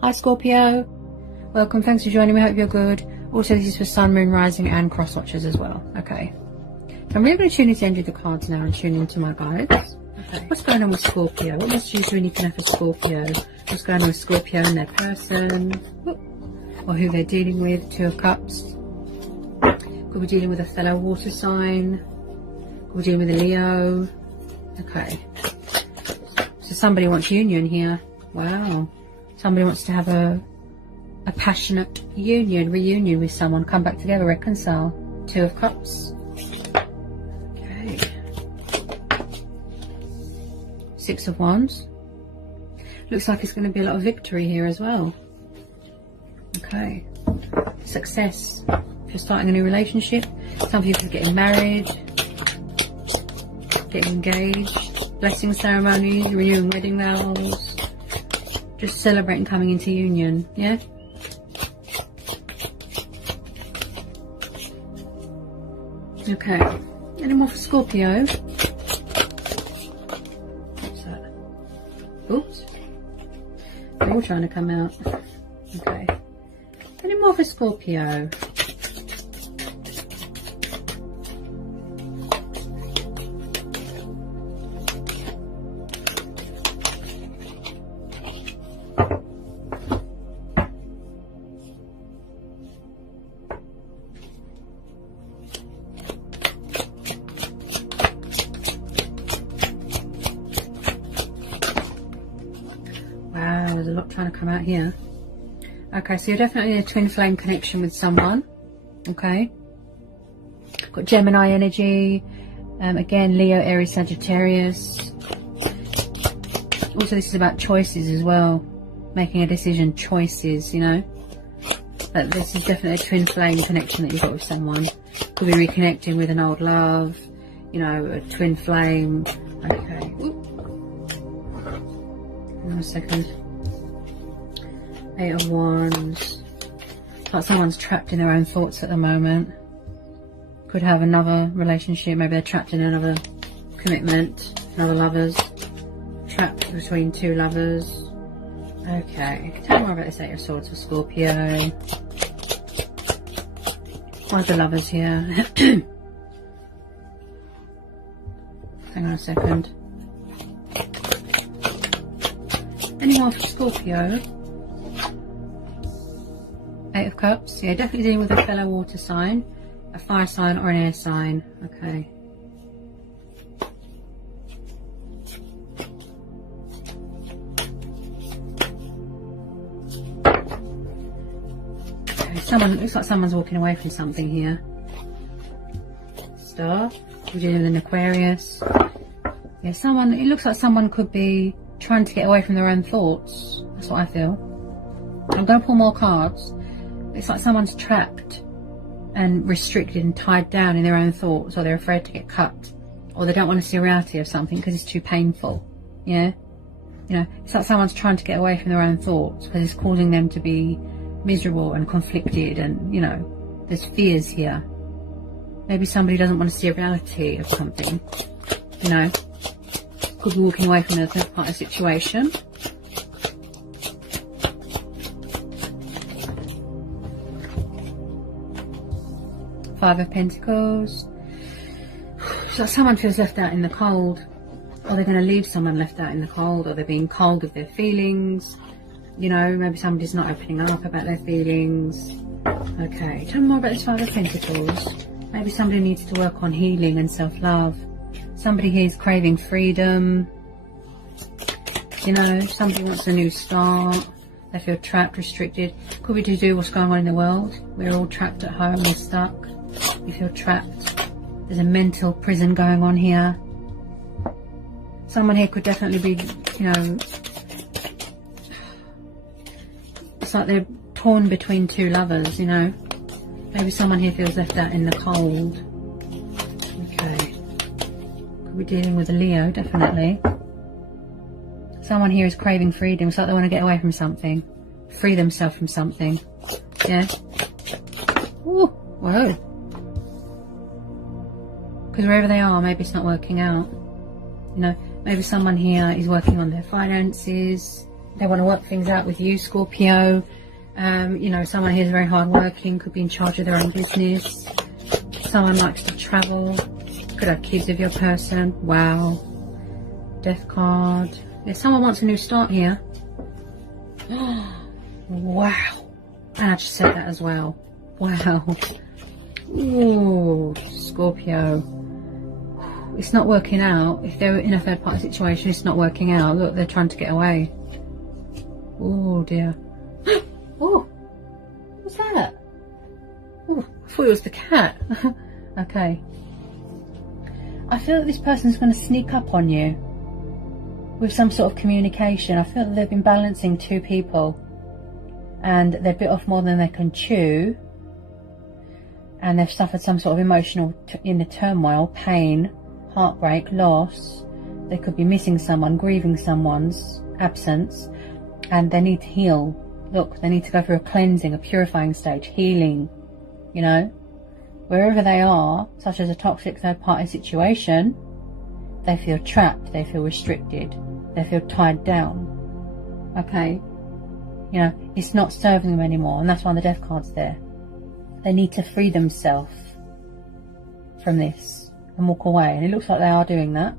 Hi Scorpio, welcome, thanks for joining me, hope you're good. Also this is for Sun, Moon, Rising and cross watchers as well. Okay, so I'm really going to tune into the energy of the cards now and tune into my guides. Okay. What's going on with Scorpio? What messages do we need to know for Scorpio? What's going on with Scorpio and their person? Or who they're dealing with? Two of Cups. Could be dealing with a fellow water sign. Could be dealing with a Leo. Okay. So somebody wants union here. Wow. Somebody wants to have a passionate reunion with someone, come back together, reconcile. Two of Cups. Okay. Six of Wands. Looks like it's going to be a lot of victory here as well. Okay. Success. If you're starting a new relationship, some people are getting married, getting engaged, blessing ceremonies, renewing wedding vows. Just celebrating coming into union, yeah? Okay. Any more for Scorpio? What's that? Oops. They're all trying to come out. Okay. Any more for Scorpio? There's a lot trying to come out here. Okay, so you're definitely in a twin flame connection with someone. Okay. Got Gemini energy. Again, Leo, Aries, Sagittarius. Also, this is about choices as well. Making a decision, choices, you know. But this is definitely a twin flame connection that you've got with someone. Could be reconnecting with an old love. You know, a twin flame. Okay. One second. Eight of Wands. It's like someone's trapped in their own thoughts at the moment. Could have another relationship. Maybe they're trapped in another commitment. Another lovers. Trapped between two lovers. Okay. Tell me more about this Eight of Swords for Scorpio. Why the lovers here? Hang on a second. Any more for Scorpio? Eight of Cups. Yeah, definitely dealing with a fellow water sign, a fire sign or an air sign. Okay. Okay, someone, looks like someone's walking away from something here. Star. We're dealing with an Aquarius. Yeah, someone, it looks like someone could be trying to get away from their own thoughts. That's what I feel. I'm going to pull more cards. It's like someone's trapped and restricted and tied down in their own thoughts, or they're afraid to get cut, or they don't want to see reality of something because it's too painful. Yeah, you know, it's like someone's trying to get away from their own thoughts because it's causing them to be miserable and conflicted, and you know, there's fears here. Maybe somebody doesn't want to see a reality of something. You know, could be walking away from a third party situation. Five of Pentacles. So someone feels left out in the cold, or they're going to leave someone left out in the cold, or they're being cold with their feelings. You know, maybe somebody's not opening up about their feelings. Okay, tell me more about this Five of Pentacles. Maybe somebody needs to work on healing and self-love. Somebody here is craving freedom. You know, somebody wants a new start. They feel trapped, restricted. Could be to do what's going on in the world. We're all trapped at home, we're stuck. You feel trapped. There's a mental prison going on here. Someone here could definitely be, you know, it's like they're torn between two lovers, you know. Maybe someone here feels left out in the cold. Okay. Could be dealing with a Leo, definitely. Someone here is craving freedom. It's like they want to get away from something. Free themselves from something. Yeah. Ooh, whoa. Because wherever they are, maybe it's not working out. You know, maybe someone here is working on their finances, They want to work things out with you, Scorpio. You know, someone here is very hardworking, could be in charge of their own business. Someone likes to travel, could have kids with your person. Wow. Death card. Yeah, someone wants a new start here. Wow. And I just said that as well. Wow. Ooh, Scorpio. It's not working out. If they're in a third party situation, it's not working out. Look, they're trying to get away. Oh dear. Oh, what's that? Oh, I thought it was the cat. Okay. I feel that this person's going to sneak up on you with some sort of communication. I feel that they've been balancing two people and they've bit off more than they can chew, and they've suffered some sort of emotional inner turmoil, pain, heartbreak, loss. They could be missing someone, grieving someone's absence, and they need to heal. Look, they need to go through a cleansing, a purifying stage, healing, you know. Wherever they are, such as a toxic third party situation, they feel trapped, they feel restricted, they feel tied down. Okay? You know, it's not serving them anymore, and that's why the death card's there. They need to free themselves from this and walk away, and it looks like they are doing that.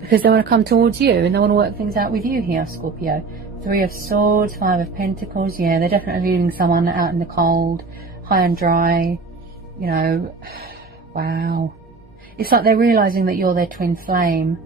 Because they want to come towards you and they want to work things out with you here, Scorpio. 3 of Swords, 5 of Pentacles. Yeah, they're definitely leaving someone out in the cold, high and dry, you know. Wow. It's like they're realizing that you're their twin flame.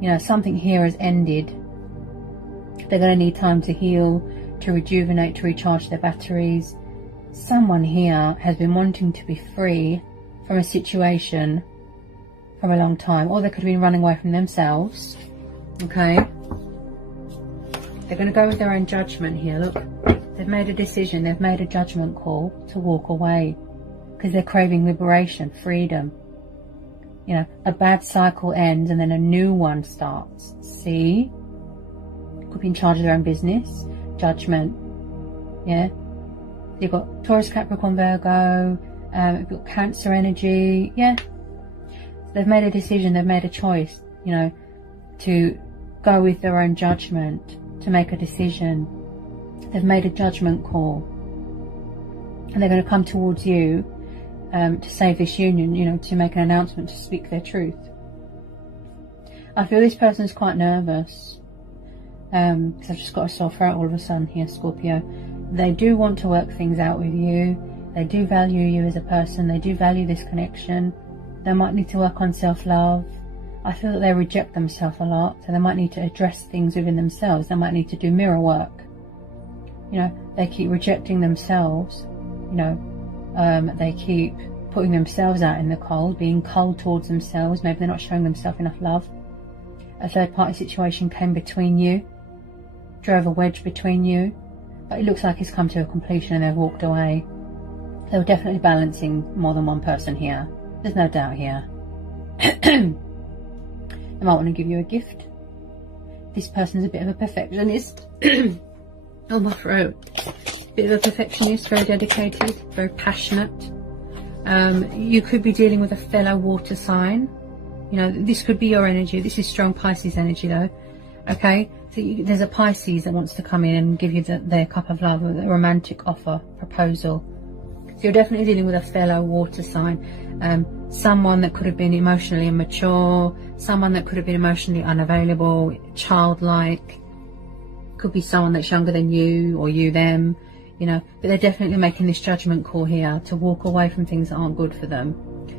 You know, something here has ended. They're going to need time to heal, to rejuvenate, to recharge their batteries. Someone here has been wanting to be free from a situation from a long time, or they could have been running away from themselves. Okay, they're going to go with their own judgment here. Look, they've made a decision, they've made a judgment call to walk away because they're craving liberation, freedom. You know, a bad cycle ends and then a new one starts. See, could be in charge of their own business. Judgment. Yeah, you've got Taurus, Capricorn, Virgo. You've got Cancer energy. Yeah, they've made a decision, they've made a choice, you know, to go with their own judgment, to make a decision. They've made a judgment call, and they're going to come towards you to save this union, you know, to make an announcement, to speak their truth. I feel this person's quite nervous, because I've just got a sore throat all of a sudden here, Scorpio. They do want to work things out with you. They do value you as a person. They do value this connection. They might need to work on self-love. I feel that they reject themselves a lot, so they might need to address things within themselves. They might need to do mirror work. You know, they keep rejecting themselves. You know, they keep putting themselves out in the cold, being cold towards themselves. Maybe they're not showing themselves enough love. A third-party situation came between you, drove a wedge between you, but it looks like it's come to a completion and they've walked away. They were definitely balancing more than one person here. There's no doubt here. They might want to give you a gift. This person's a bit of a perfectionist. Oh, my throat. Bit of a perfectionist, very dedicated, very passionate. You could be dealing with a fellow water sign. You know, this could be your energy. This is strong Pisces energy though. Okay, so there's a Pisces that wants to come in and give you their cup of love, a romantic offer, proposal. So you're definitely dealing with a fellow water sign. Someone that could have been emotionally immature, someone that could have been emotionally unavailable, childlike. Could be someone that's younger than you, or you them, you know. But they're definitely making this judgment call here to walk away from things that aren't good for them,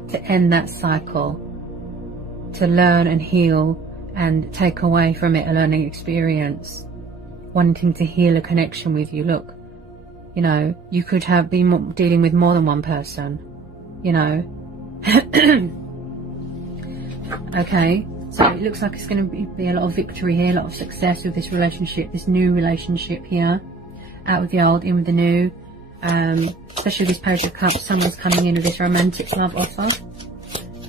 to end that cycle, to learn and heal and take away from it a learning experience, wanting to heal a connection with you. Look, you know, you could have been dealing with more than one person, you know. Okay, so it looks like it's going to be a lot of victory here, a lot of success with this relationship, this new relationship here. Out with the old, in with the new. Especially this Page of Cups, someone's coming in with this romantic love offer.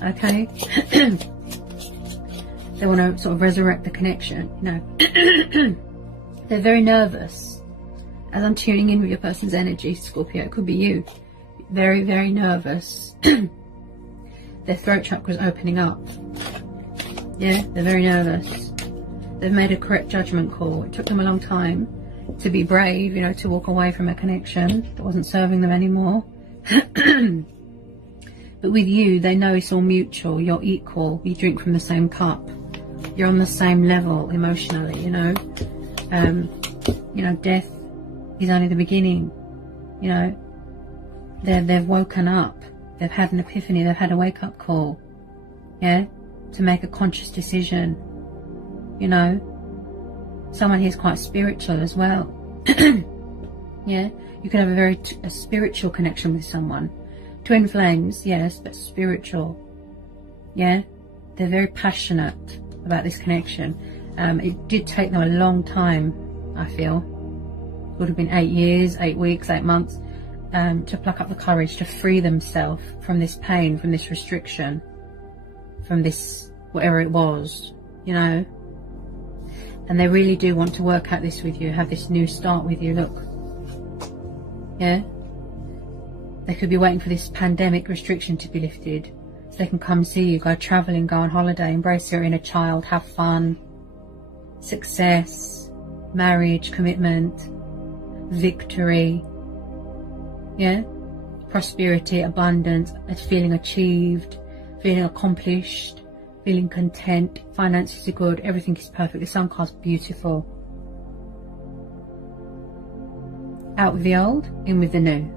Okay. They want to sort of resurrect the connection, you know. They're very nervous. As I'm tuning in with your person's energy, Scorpio, it could be you. Very, very nervous. Their throat chakra is opening up. Yeah, they're very nervous. They've made a correct judgment call. It took them a long time to be brave, you know, to walk away from a connection that wasn't serving them anymore. But with you, they know it's all mutual. You're equal. You drink from the same cup. You're on the same level emotionally, you know. You know, death is only the beginning. You know, they've woken up. They've had an epiphany. They've had a wake-up call. Yeah, to make a conscious decision. You know, someone here's quite spiritual as well. Yeah, you can have a spiritual connection with someone. Twin flames, yes, but spiritual. Yeah, they're very passionate about this connection. It did take them a long time, I feel. It would have been 8 years, 8 weeks, 8 months, to pluck up the courage to free themselves from this pain, from this restriction, from this whatever it was, you know. And they really do want to work out this with you, have this new start with you. Look, yeah, they could be waiting for this pandemic restriction to be lifted so they can come see you, go traveling, go on holiday, embrace your inner child, have fun, success, marriage, commitment, victory, yeah, prosperity, abundance, feeling achieved, feeling accomplished, feeling content, finances are good, everything is perfect. The sun card's beautiful. Out with the old, in with the new.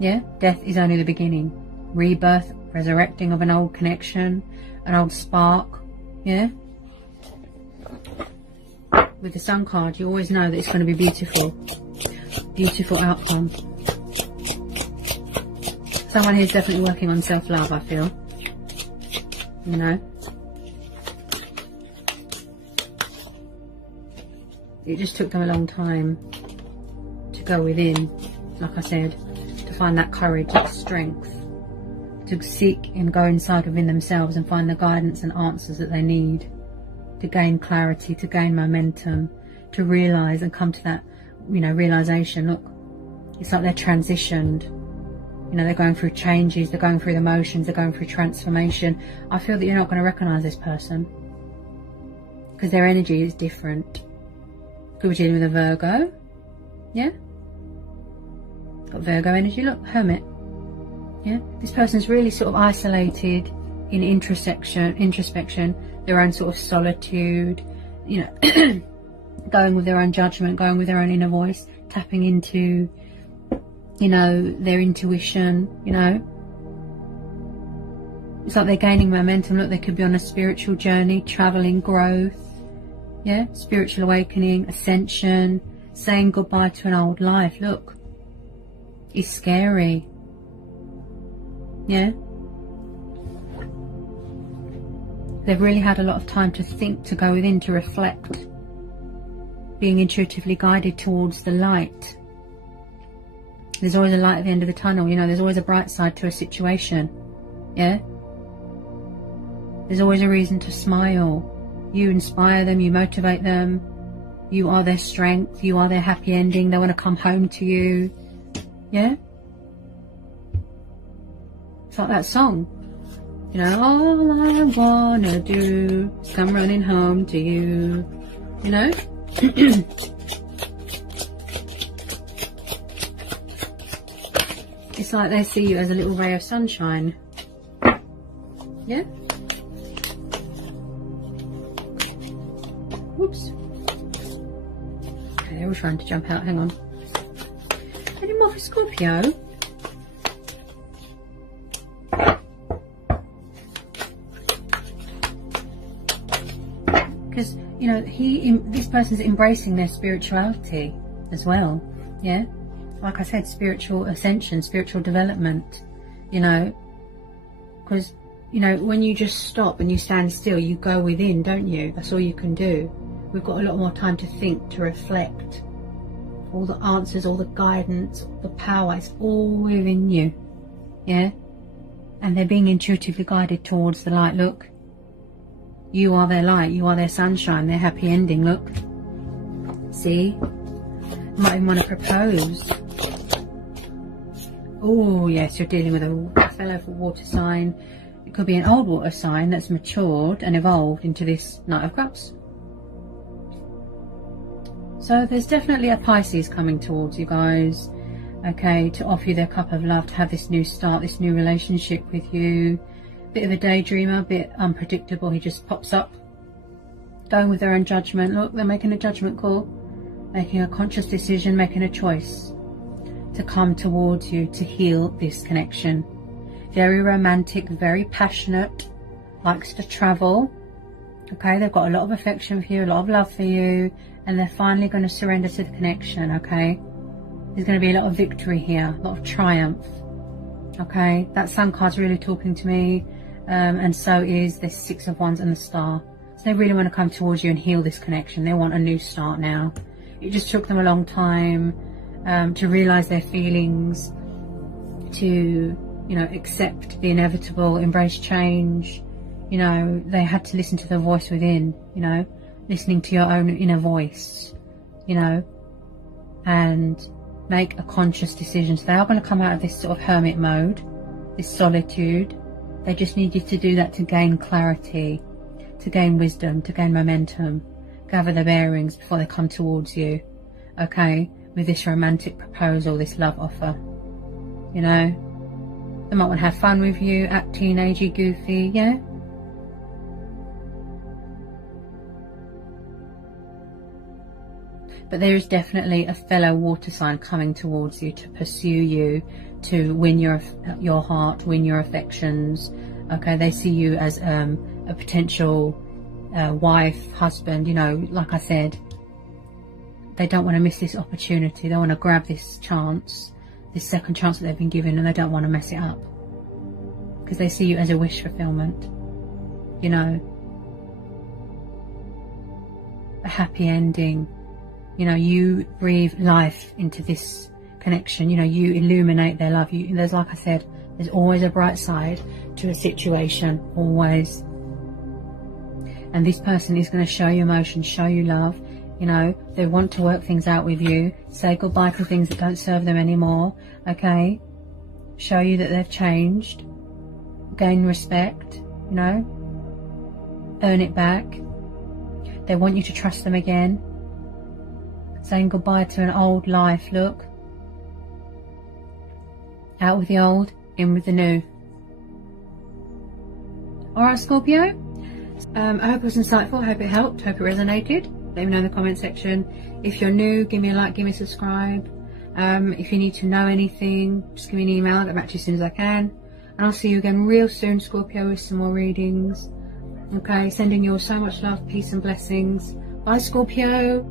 Yeah, death is only the beginning. Rebirth, resurrecting of an old connection, an old spark. Yeah. With the sun card, you always know that it's going to be beautiful. Beautiful outcome. Someone here's definitely working on self-love, I feel. You know, it just took them a long time to go within, like I said, to find that courage, that strength, to seek and go inside within themselves and find the guidance and answers that they need to gain clarity, to gain momentum, to realise and come to that, you know, realisation. Look, it's like they're transitioned. You know, they're going through changes, they're going through the motions, they're going through transformation. I feel that you're not going to recognise this person because their energy is different. Could be dealing with a Virgo. Yeah? Got Virgo energy. Look, Hermit. Yeah? This person's really sort of isolated in introspection, their own sort of solitude, you know, going with their own judgment, going with their own inner voice, tapping into, you know, their intuition, you know. It's like they're gaining momentum. Look, they could be on a spiritual journey, travelling, growth, yeah, spiritual awakening, ascension, saying goodbye to an old life. Look, it's scary, yeah. They've really had a lot of time to think, to go within, to reflect, being intuitively guided towards the light. There's always a light at the end of the tunnel, you know, there's always a bright side to a situation, yeah? There's always a reason to smile. You inspire them, you motivate them, you are their strength, you are their happy ending, they want to come home to you, yeah? It's like that song, you know, all I wanna do is come running home to you, you know? It's like they see you as a little ray of sunshine. Yeah? Whoops. Okay, they're all trying to jump out. Hang on. Any more for Scorpio? Because, you know, this person's embracing their spirituality as well. Yeah? Like I said, spiritual ascension, spiritual development, you know, because, you know, when you just stop and you stand still, you go within, don't you? That's all you can do. We've got a lot more time to think, to reflect. All the answers, all the guidance, the power, it's all within you, yeah? And they're being intuitively guided towards the light. Look, you are their light, you are their sunshine, their happy ending. Look, see? Might even want to propose. Oh yes, you're dealing with a fellow water sign. It could be an old water sign that's matured and evolved into this Knight of Cups. So there's definitely a Pisces coming towards you guys, okay, to offer you their cup of love, to have this new start, this new relationship with you. Bit of a daydreamer, a bit unpredictable. He just pops up, going with their own judgment. Look, they're making a judgment call, making a conscious decision, making a choice to come towards you, to heal this connection. Very romantic, very passionate, likes to travel. Okay, they've got a lot of affection for you, a lot of love for you, and they're finally going to surrender to the connection. Okay, there's going to be a lot of victory here, a lot of triumph. Okay, that Sun card's really talking to me, and so is the Six of Wands and the Star. So they really want to come towards you and heal this connection. They want a new start now. It just took them a long time to realize their feelings, to, you know, accept the inevitable, embrace change. You know, they had to listen to the voice within, you know, listening to your own inner voice, you know, and make a conscious decision. So they are going to come out of this sort of hermit mode, this solitude. They just need you to do that to gain clarity, to gain wisdom, to gain momentum, gather their bearings before they come towards you, okay, with this romantic proposal, this love offer. You know, they might want to have fun with you, act teenagey, goofy, yeah. But there is definitely a fellow water sign coming towards you to pursue you, to win your heart, win your affections. Okay, they see you as a potential wife, husband. You know, like I said, they don't want to miss this opportunity. They want to grab this chance, this second chance that they've been given, and they don't want to mess it up because they see you as a wish fulfillment. You know, a happy ending. You know, you breathe life into this connection. You know, you illuminate their love. There's, like I said, there's always a bright side to a situation, always. And this person is going to show you emotion, show you love. You know, they want to work things out with you, say goodbye to things that don't serve them anymore, okay? Show you that they've changed, gain respect, you know, earn it back. They want you to trust them again. Saying goodbye to an old life, look. Out with the old, in with the new. Alright, Scorpio. I hope it was insightful, I hope it helped, hope it resonated. Let me know in the comment section. If you're new, give me a like, give me a subscribe. If you need to know anything, just give me an email, I'll get back to you as soon as I can. And I'll see you again real soon, Scorpio, with some more readings. Okay, sending you all so much love, peace and blessings. Bye, Scorpio.